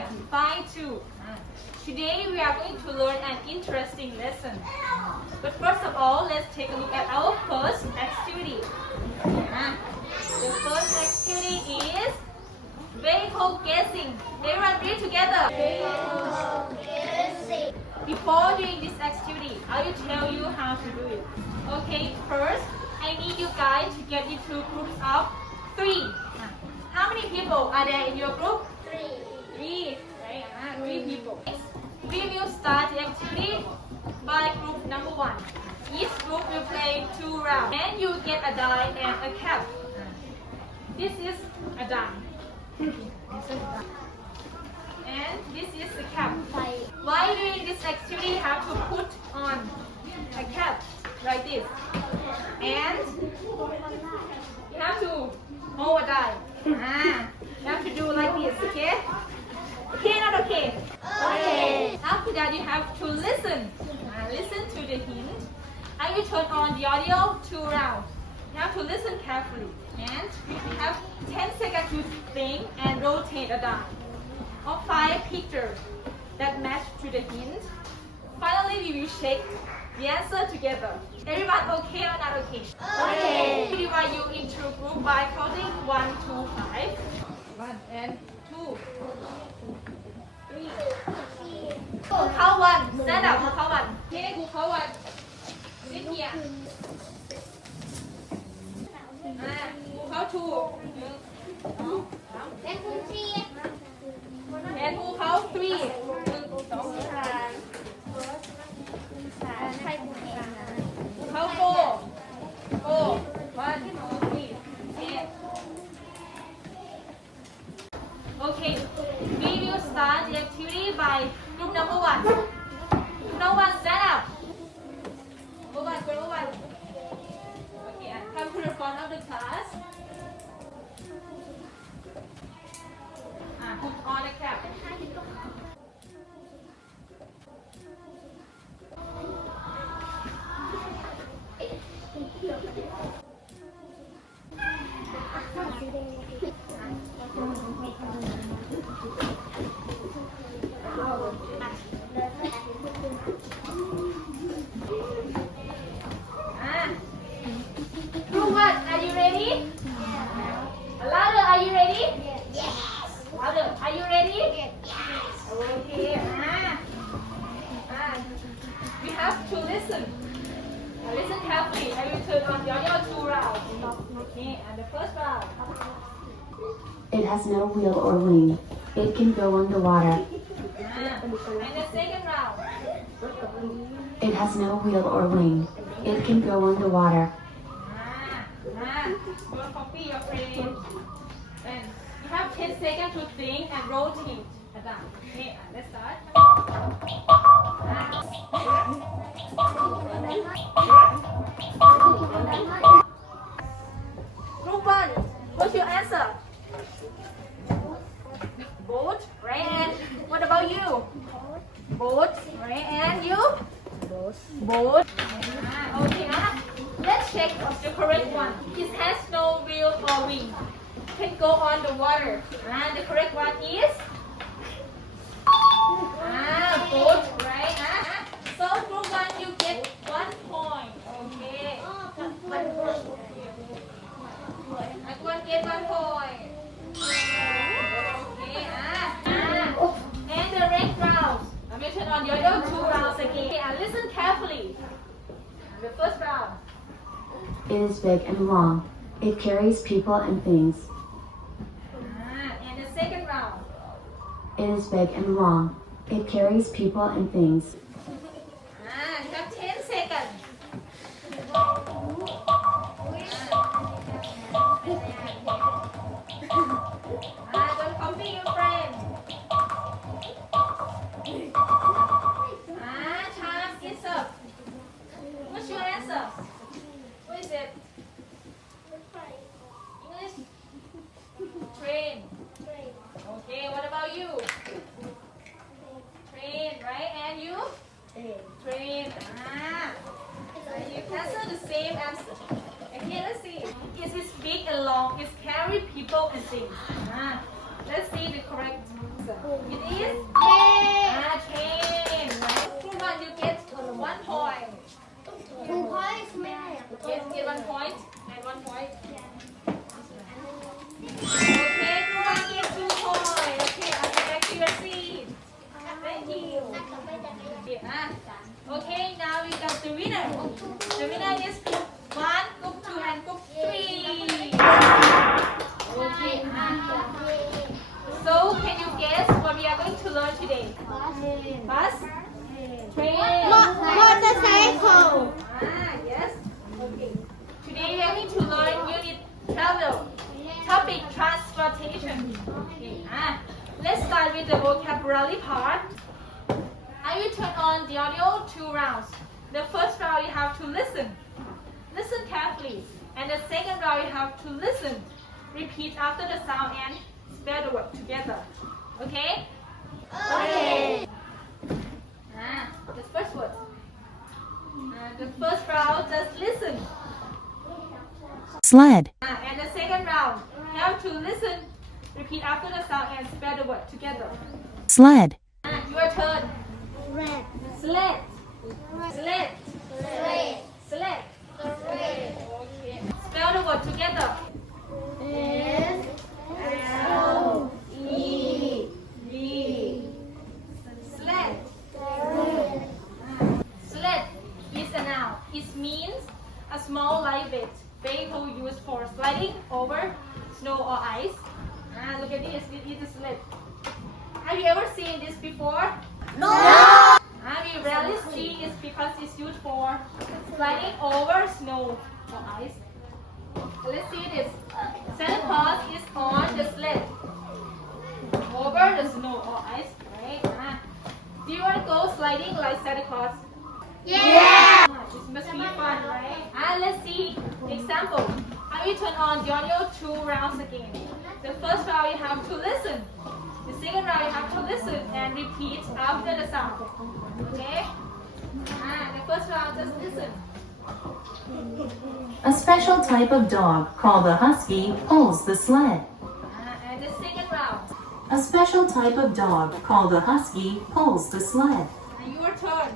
Okay, fine too. Today we are going to learn an interesting lesson. But first of all, let's take a look at our first activity. The first activity is vehicle guessing. Everyone read together. Vehicle guessing. Before doing this activity, I will tell you how to do it. Okay, first, I need you guys to get into groups of 3. How many people are there in your group? 3, right? 3 people. We will start the activity by group number 1. Each group will play 2 rounds, and you get a die and a cap. This is a die. And this is the cap. While doing this activity, you have to put on a cap like this. And you have to hold a die. You have to do like this, okay? Okay, not okay? Okay. After that, you have to listen. Listen to the hint. I will turn on the audio 2 rounds. You have to listen carefully. And you have 10 seconds to think and rotate a die of 5 pictures that match to the hint. Finally, we will check the answer together. Everyone okay or not okay? Okay. We divide you into group by counting 1 to 5. 1 and 2. 3. Count 1. Stand up. Count 1. Okay, who count 1? Sit here. Who count 2? And who count 3? 1, 2, 3. Who count 4? 4. 1, 2, 3. Okay, we will start the activity by group number 1. Group number 1, stand up. Number 1, group number 1. Okay, come to the front of the class. Put on the cap. Group 1, are you ready? Louder, are you ready? Yes. Louder, are you ready? Yes. Okay. We have to listen. Listen carefully. I will turn on the audio 2 rounds. Okay, and the first round. It has no wheel or wing. It can go underwater. And the second round. It has no wheel or wing. It can go underwater. Don't copy your friend. And you have 10 seconds to think and rotate. Okay, let's start. Group 1, what's your answer? Boat, right? And what about you? Boat, right? And you? Boat. Okay, let's check the correct one. It has no wheel or wing. Can go on the water. And the correct one is boat, right? So group 1, you get 1 point. Okay. Everyone get 1 point. Okay. And the next round. I'm going to turn on your other 2 rounds again. Okay, and listen carefully. The first round. It is big and long. It carries people and things. And the second round. It is big and long. It carries people and things. You have 10 seconds. Don't copy your friend. Time is up. What's your answer? What is it? English? Train. Okay, what about you? Train, right? And you? Train. You answer the same answer. Okay, let's see. It is big and long. It carries people and things. Let's see the correct answer. It is train. Right? Group 1, you get 1 point. 2 points แม่ Yes, get 1 point and 1 point. Okay, group 1 get 2 points. Okay, I'll get back to your seat. Thank you. Okay, now we got the winner. The winner is group 1, group 2, and group 3. Okay. So, can you guess what we are going to learn today? Bus? Train? motorcycle Yes. Okay. Today we are going to learn unit travel. Topic transportation. Okay. Let's start with the vocabulary part. I will turn on the audio 2 rounds. The first round you have to listen. Listen carefully. And the second round you have to listen. Repeat after the sound and spell the word together. Okay? okay The first word. The first round, just listen. Sled, And the second round, you have to listen, repeat after the sound and spell the word together. sled, Your turn. red Sled. Sled. red Sled. red Okay. Spell the word together. S O E D. Sled. Sled is a noun. It means a small lightweight vehicle used for sliding over snow or ice. Look at this. This is a sled. Have you ever seen this before? no We rarely see it because it's used for sliding over snow or ice. Let's see this. Santa Claus is on the sled over the snow or ice, right? Do you want to go sliding like Santa Claus? yeah This must be fun, right? Let's see example. I will turn on the audio 2 rounds again. The first round you have to listen. The second round you have to listen and repeat after the sound. Okay? The first round, just listen. a special type of dog called a husky pulls the sled. And the second round. A special type of dog called a husky pulls the sled. And your turn.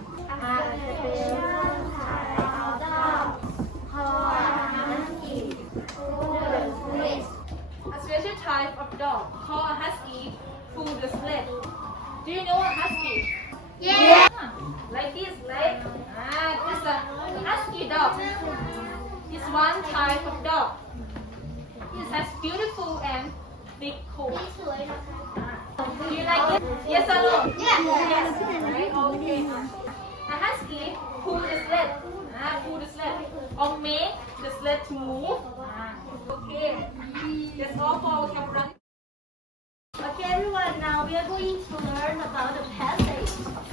A special type of dog called a husky pull the sled. Do you know a husky? yeah Like this, right? This is a husky dog. It's one type of dog. It has beautiful and big coat. Do you like it? Yes or no? Yes. Right? Okay. A husky pull the sled. Pull the sled. Or make the sled to move. Okay. That's all for vocabulary. Okay, everyone, now we are going to learn about the passage.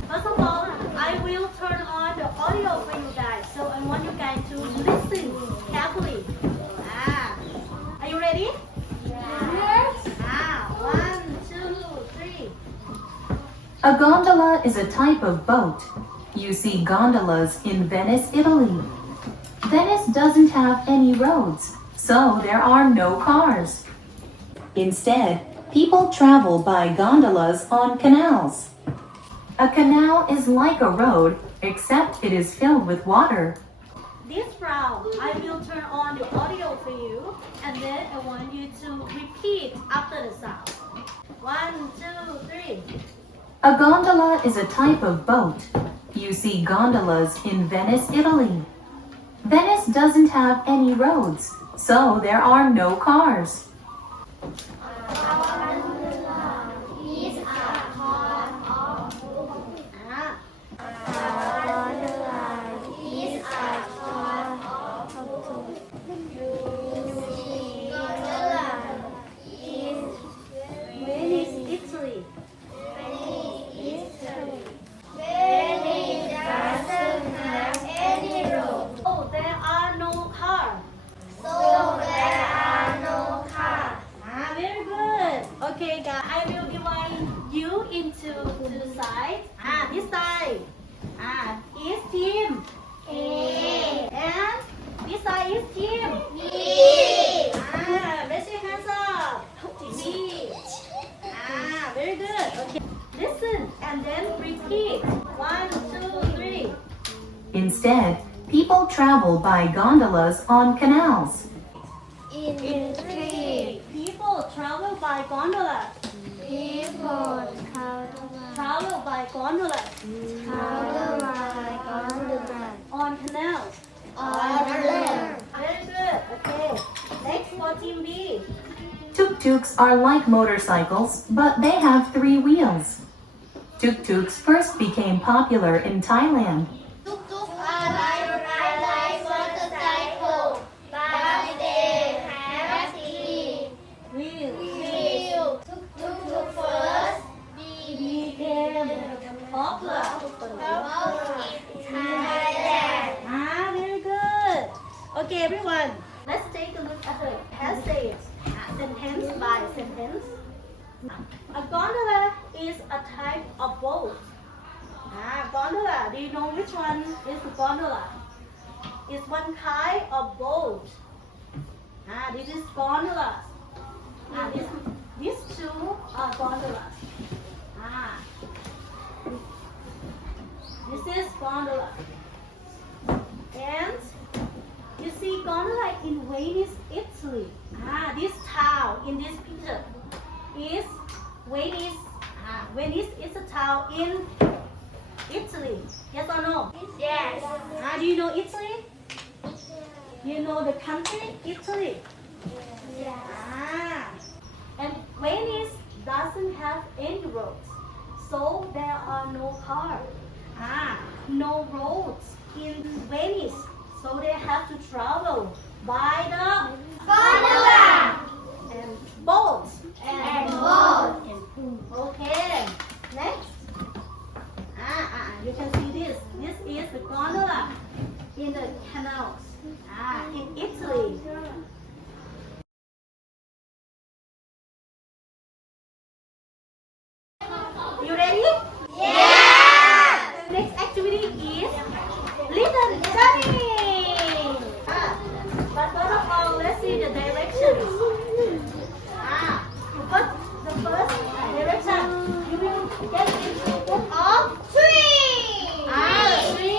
First of all, I will turn on the audio for you guys, so I want you guys to listen carefully. Are you ready? Yes. 1, 2, 3. A gondola is a type of boat. You see gondolas in Venice, Italy. Venice doesn't have any roads, so there are no cars. Instead, people travel by gondolas on canals. A canal is like a road, except it is filled with water. This round, I will turn on the audio for you, and then I want you to repeat after the sound. 1, 2, 3. A gondola is a type of boat. You see gondolas in Venice, Italy. Venice doesn't have any roads, so there are no cars. Okay, guys, I will divide you into two sides. This side is team A, and this side is team B. Raise your hands up. B. Very good. Okay. Listen and then repeat. 1, 2, 3. Instead, people travel by gondolas on canals. In 3. People travel by gondola. Travel by gondola. On canals. Very good. Okay. Next for team B. Tuk-tuks are like motorcycles, but they have 3 wheels. Tuk-tuks first became popular in Thailand. Tuk-tuk are like motorcycle, but they have 3 wheels. Tuk-tuk first became popular in Thailand. Very good. Okay, everyone. Let's take a look at the passage. Sentence by sentence. A gondola is a type of boat. Gondola. Do you know which one is the gondola? It's one kind of boat. This is gondolas. These two are gondolas. This is gondola. And you see gondola in Venice, Italy. This town in this picture is Venice. Venice is a town in Italy. Yes or no? Yes. Do you know Italy? You know the country Italy? And Venice doesn't have any roads, so there are no cars. No roads in Venice, so they have to travel by the Gondola and boats. and boat. Okay, next. You can see this. This is the gondola in the canals in Italy. You ready? Yeah. Next activity is little journey. But first of all, let's see the directions. The first direction, you will get into group of 3. 3.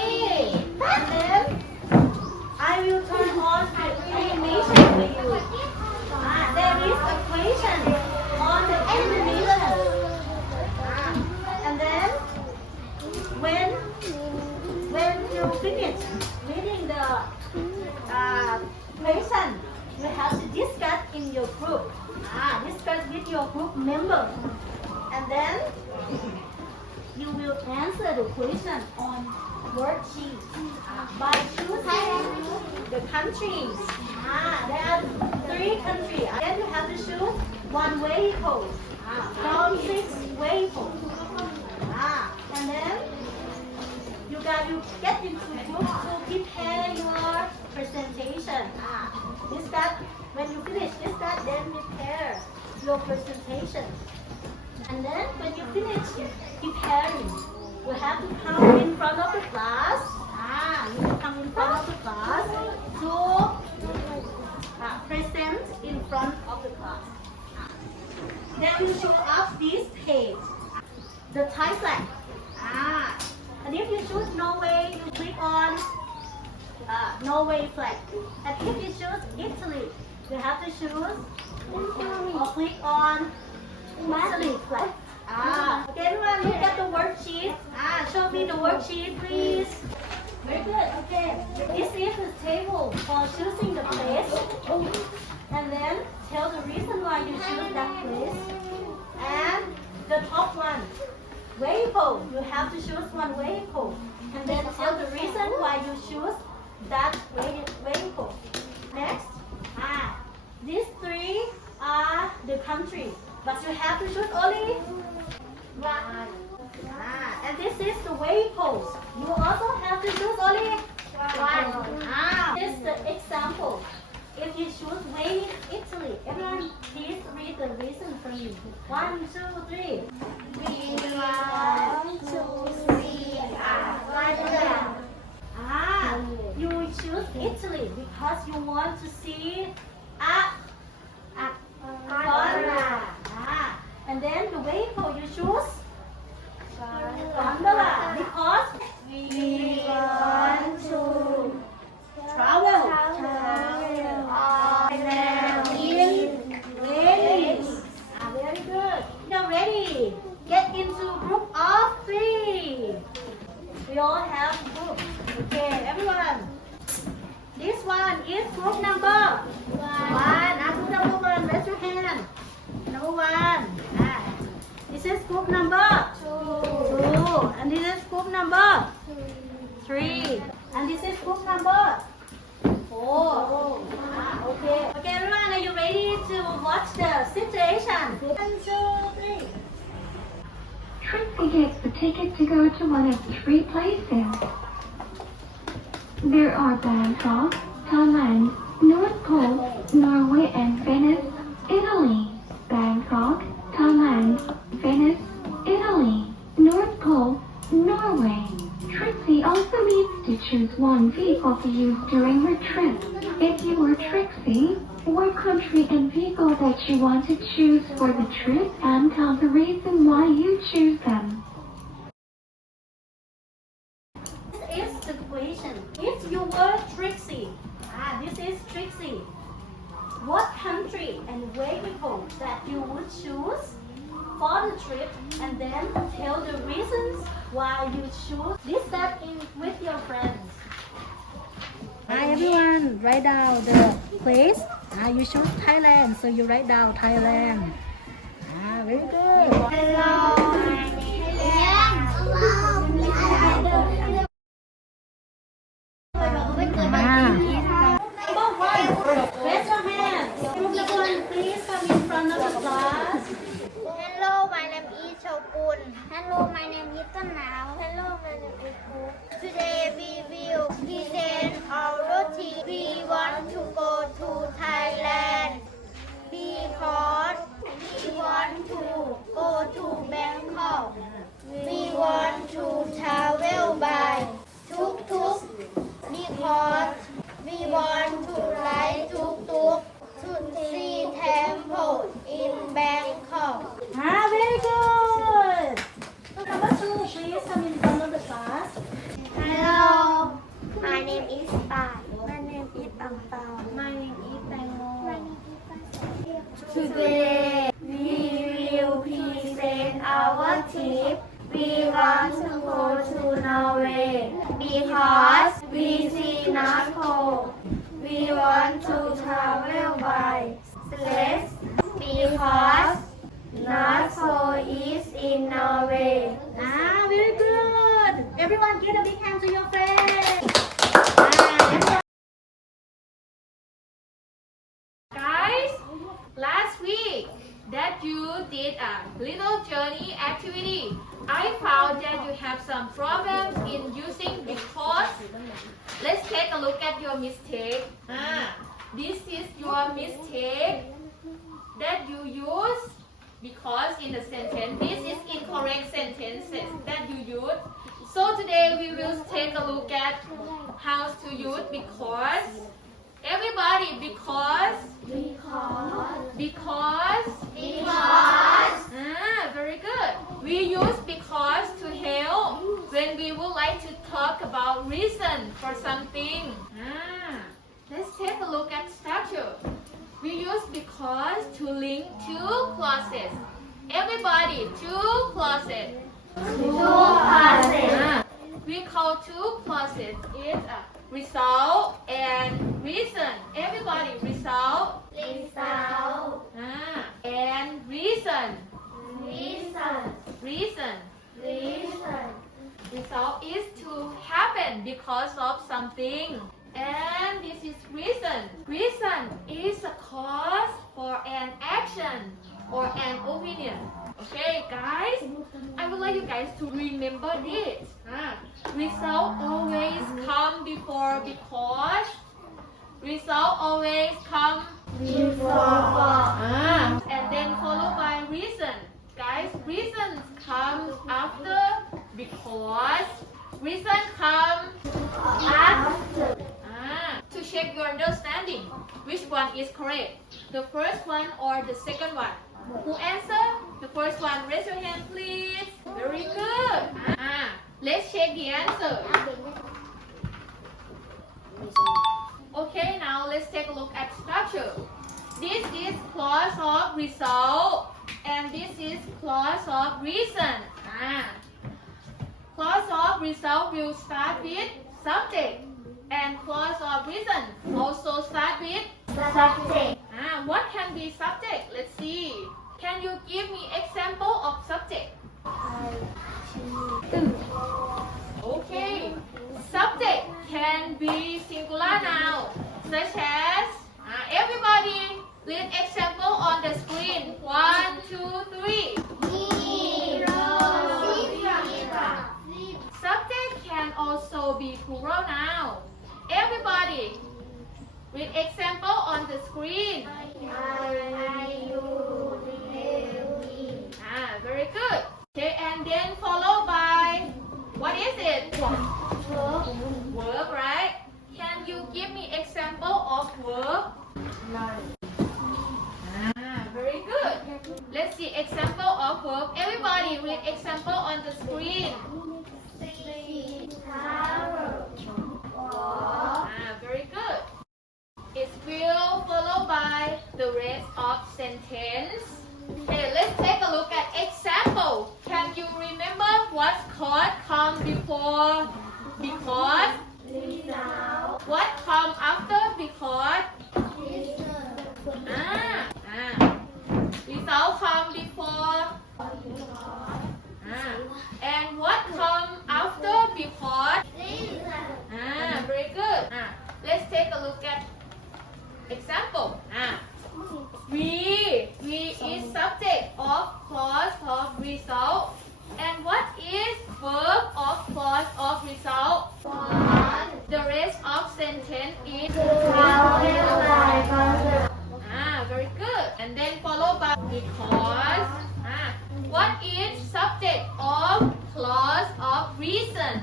And then I will turn on the animation for you. There is a question on the animation. And then when you finish reading the question, you have to discuss in your group. Discuss with your group members. And then you will answer the question on worksheet by choosing the countries. There are 3 countries. Then you have to choose 1 vehicle from 6 vehicles. And then you get into group to prepare your presentation. Discuss when you finish discuss, then prepare your presentation. And then when you finish preparing, you have to come in front of the class. You will come in front of the class to present in front of the class. Then you show up this page, the Thai flag. And if you choose Norway, you click on Norway flag. And if you choose Italy, you have to choose or click on Italy flag. Okay, everyone, look at the worksheet. Show me the worksheet, please. Very good. Okay, this is the table for choosing the place, and then tell the reason why you choose that place. And the top one, vehicle. You have to choose 1 vehicle, and then tell the reason why you choose that vehicle. Next, these 3 are the countries, but you have to choose only 1. And this is the vehicles. You also have to choose only 1. This is the example. If you choose Venice, Italy, everyone please read the reason for me. 1, 2, 3. We want to see a gondola. You choose Italy because you want to see a gondola. And then the vehicle you choose? Gondola. Because we want to travel in Venice. Very good. Now ready. Get into group of 3. We all have group. Okay, everyone. This one is group number 1. Group number 1. Raise your hand. Number 1. This is group number 2. And this is group number 3. And this is group number 4. Okay. Okay, everyone, are you ready to watch the situation? 1, 2, 3. Trixie gets the ticket to go to one of 3 places. There are Bangkok, Thailand, North Pole, Norway, and Venice, Italy. Bangkok, Thailand, Venice, Italy, North Pole, Norway. Trixie also needs to choose one vehicle to use during her trip. If you were Trixie, what country and vehicle that you want to choose for the trip and tell the reason why you choose them. This is the question. If you were Trixie, this is Trixie. What country and vehicle that you would choose for the trip, and then tell the reasons why you choose. Discuss in with your friends. Hi everyone, write down the place. You choose Thailand, so you write down Thailand. Very good. Hello, my name is Number 1, raise your hand. Group number 1, please come in front of the class. Hello, my name is Chokun. Hello, my name is Tanao. Hello, my name is Ku. Today we will present our routine. We want to go to Thailand because we want to go to Bangkok. We want to travel by tuk-tuk because we want to ride tuk-tuk to see temple in Bangkok. Very good. Number 2, please come in front of the class. Hello, my name is Pai. My name is Ang Pao. My name is Tango. My name is Today we will present our trip. We want to go to Norway because we see North Pole. We want to travel by sleds because North Pole is in Norway. Very good. Everyone give a big hand to your friends. Guys, last week that you did a little journey activity, I found that you have some problems in using because. Let's take a look at your mistake. This is your mistake that you use because in the sentence. This is incorrect sentences that you use. So today we will take a look at how to use because. Everybody, because. Very good. We use because to help when we would like to talk about reason for something. Let's take a look at structure. We use because to link two clauses. Everybody, two clauses. We call two clauses is a result and reason. Everybody, result. And reason. Result is to happen because of something. And this is reason. Reason is a cause for an action or an opinion. Okay, guys? I would like you guys to remember this. Result always come before because. Result always come before. And then followed by reason. Guys, reason comes after because. Reason comes after. To check your understanding, which one is correct? The first one or the second one? Who answer? The first one, raise your hand please. Very good. Let's check the answer. Okay, now let's take a look at structure. This is clause of result and this is clause of reason. Clause of result will start with subject and clause of reason also start with Subject. what can be subject? Let's see. Can you give me example of subject? Okay. Subject can be singular noun such as everybody read example on the screen. 1, 2, 3. Subject can also be plural noun. Everybody read example on the screen. Very good. Okay, and then followed by what is it? Verb, right? Can you give me example of verb? Very good. Let's see example of verb. Everybody read example on the screen. Very good. It will follow by the rest of sentence. Okay, let's take a look at example. Can you remember what cause come before because? What come after because? Result come before. And what come after because? Very good. Let's take a look at example. We is subject of clause of result. And what is verb of clause of result? The rest of sentence is very good. And then followed by because. What is subject of clause of reason?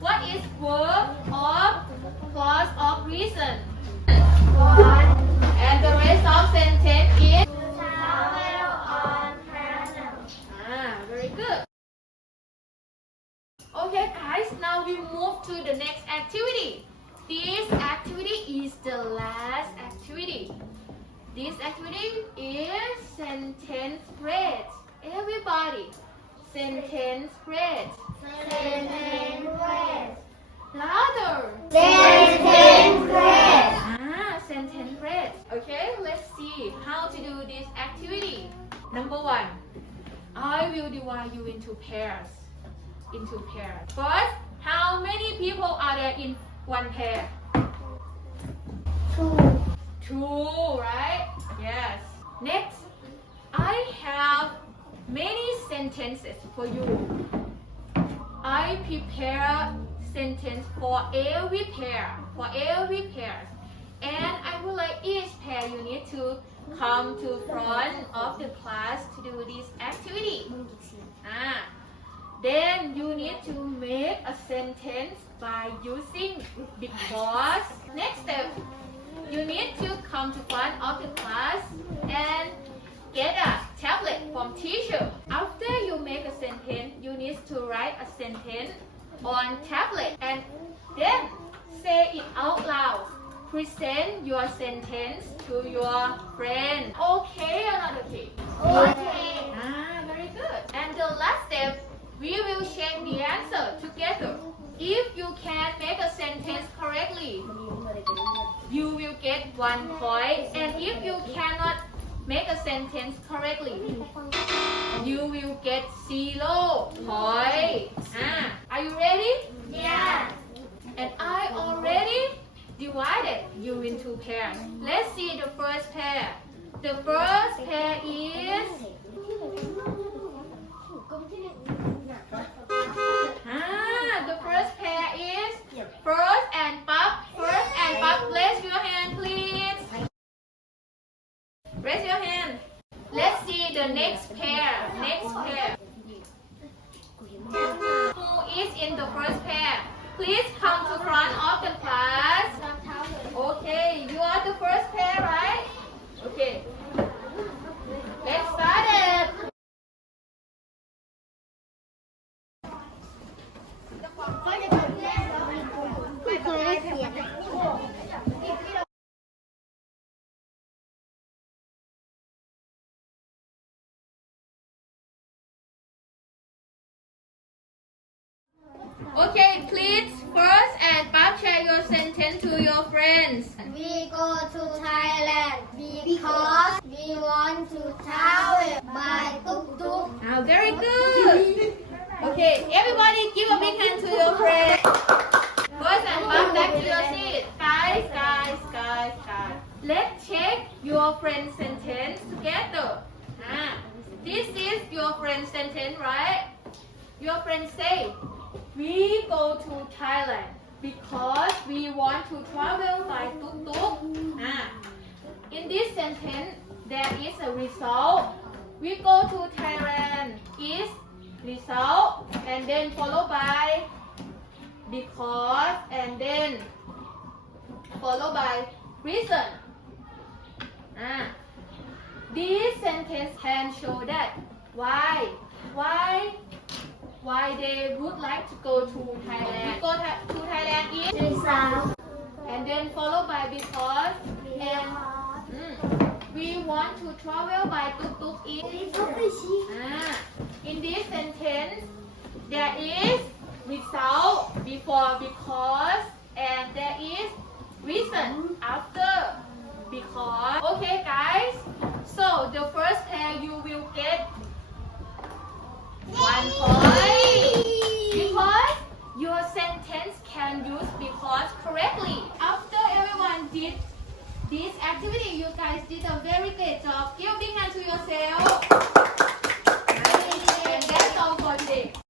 What is verb of clause of reason? And the rest of sentence is very good. Okay guys, now we move to the next activity. This activity is the last activity. This activity is sentence phrase. Everybody, sentence phrase. Louder. Sentence phrase. Okay, let's see how to do this activity. Number 1, I will divide you into pairs. First, how many people are there in one pair? 2, right? Yes. Next, I have many sentences for you. I prepare sentence for every pair. And I would like each pair you need to come to front of the class to do this activity. Then you need to make a sentence by using because. Next step, you need to come to front of the class and get a tablet from teacher. After you make a sentence, you need to write a sentence on tablet and then say it out loud. Present your sentence to your friend. Okay or not okay? Okay. Very good. And the last step, we will check the answer together. If you can make a sentence correctly, you will get 1 point. And if you cannot make a sentence correctly, you will get 0 point. Are you ready? Yeah. And I already divided you into pairs. Let's see the first pair. The first pair is the first pair is First and Pup. Raise your hand, please. Raise your hand. Let's see the next pair. Who is in the first pair? Please come to front of the class. Okay, you are the first pair, right? Okay. Okay, please first and Bob share your sentence to your friends. We go to Thailand because we want to travel by tuk-tuk. Very good. Okay, everybody give a big hand to your friend. First and Bob back to your seat. Guys. Let's check your friend's sentence together. This is your friend's sentence, right? Your friend say, we go to Thailand because we want to travel by tuk-tuk. In this sentence, there is a result. We go to Thailand is result and then followed by because and then followed by reason. This sentence can show that why they would like to go to Thailand. Go to Thailand is Result. and then followed by because and we want to travel by tuk-tuk is in this sentence there is result before because and there is reason after because. Okay guys, so the first pair you will get 1 point because your sentence can use because correctly. After everyone did this activity, you guys did a very great job. Give a big hand to yourself.